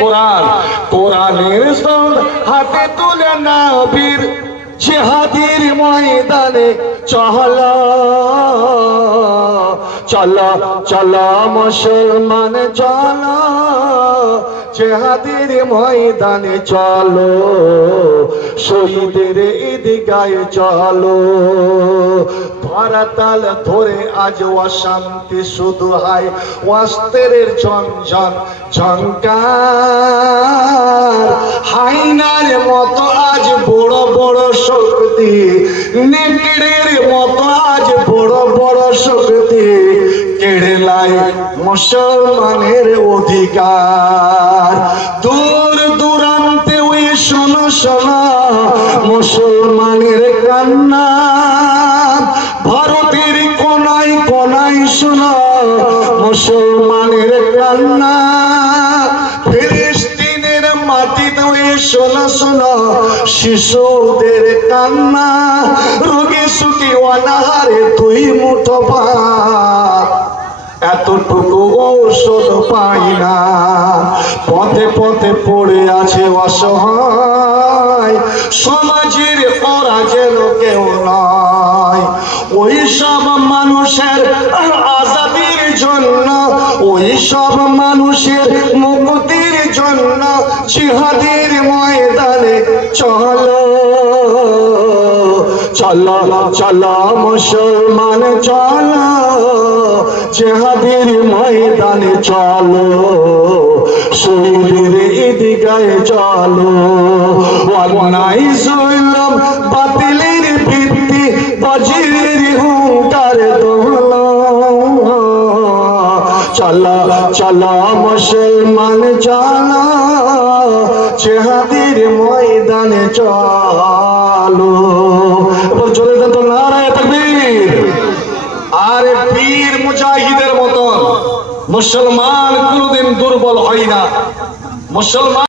কোরআন, কোরআনের সঙ্গ হাতে তুলে নবীর জিহাদের ময়দানে চলো চলো চলো মুসলমান চলো, জিহাদের ময়দানে চলো, শহীদের ঈদগাহে চলো। ধরাতাল ধরে আজ অশান্তি শুধু হয়, অস্ত্রের ঝনঝন ঝংকার, হাইনার মতো আজ বড় বড় শক্তি, নেকড়ের মতো আজ বড় বড় শক্তি কেড়ে লাই মুসলমানের অধিকার। দূর দূরান্তে ওই শোনো শোনো মুসলমানের কান্না, ভারতের কোনায় কোনায় শোনো মুসলমানের কান্না, ফিলিস্তিনের মাটিতে ওই শোনো শোনো শিশুদের কান্না, রোগী সুখী অনাহারে তুই মুঠো ভাত, এতটুকু ঔষধ পাই না, পথে পথে পড়ে আছে অসহায়, সমাজের ওরা যেন কেউ নয়। ওই সব মানুষের আজাদির জন্য, ওই সব মানুষের মুক্তির জন্য জিহাদের ময়দানে চলো চলো চলো মুসলমান চলো, জিহাদের ময়দানে চলো, শহীদের ঈদগাহে চলো। অন্যায় জুলুম বাতিলের ভিত্তি বজ্রের হুঙ্কার দোলো, চলো চলো মুসলমান চলো, জিহাদের ময়দানে চলো। এবার জোরে দেন তো নারায়ে তাকবীর। আরে বীর মুজাহিদের মতন মুসলমান কোনদিন দুর্বল হয় না। মুসলমান